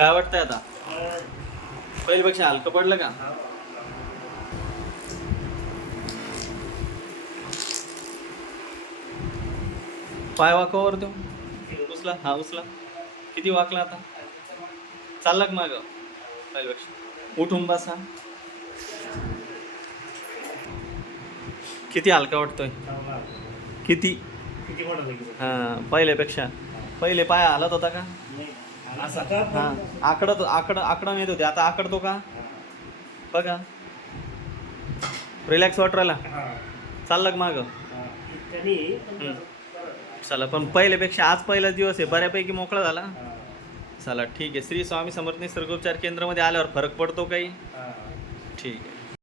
काय वाटतंय आता? पहिल्यापेक्षा हलकं पडलं का? पाय वाकावर देऊ उचला. हा उचला. किती वाकला आता? चालला का माग? पहिल्यापेक्षा उठून बसा. किती हलका वाटतोय? किती? हा पहिल्यापेक्षा. पहिले पाय हालत होता का? असा का? हा. आकडत आकड आकडा येत होते आता आकडतो का? बघा. रिलॅक्स वाटू राहिला. हा. चाललं माग. चला पण पहिल्यापेक्षा आज पहिला दिवस आहे. बऱ्यापैकी मोकळा झाला. चला ठीक आहे. श्री स्वामी समर्थ निसर्गोपचार केंद्रामध्ये आल्यावर फरक पडतो काही. ठीक आहे.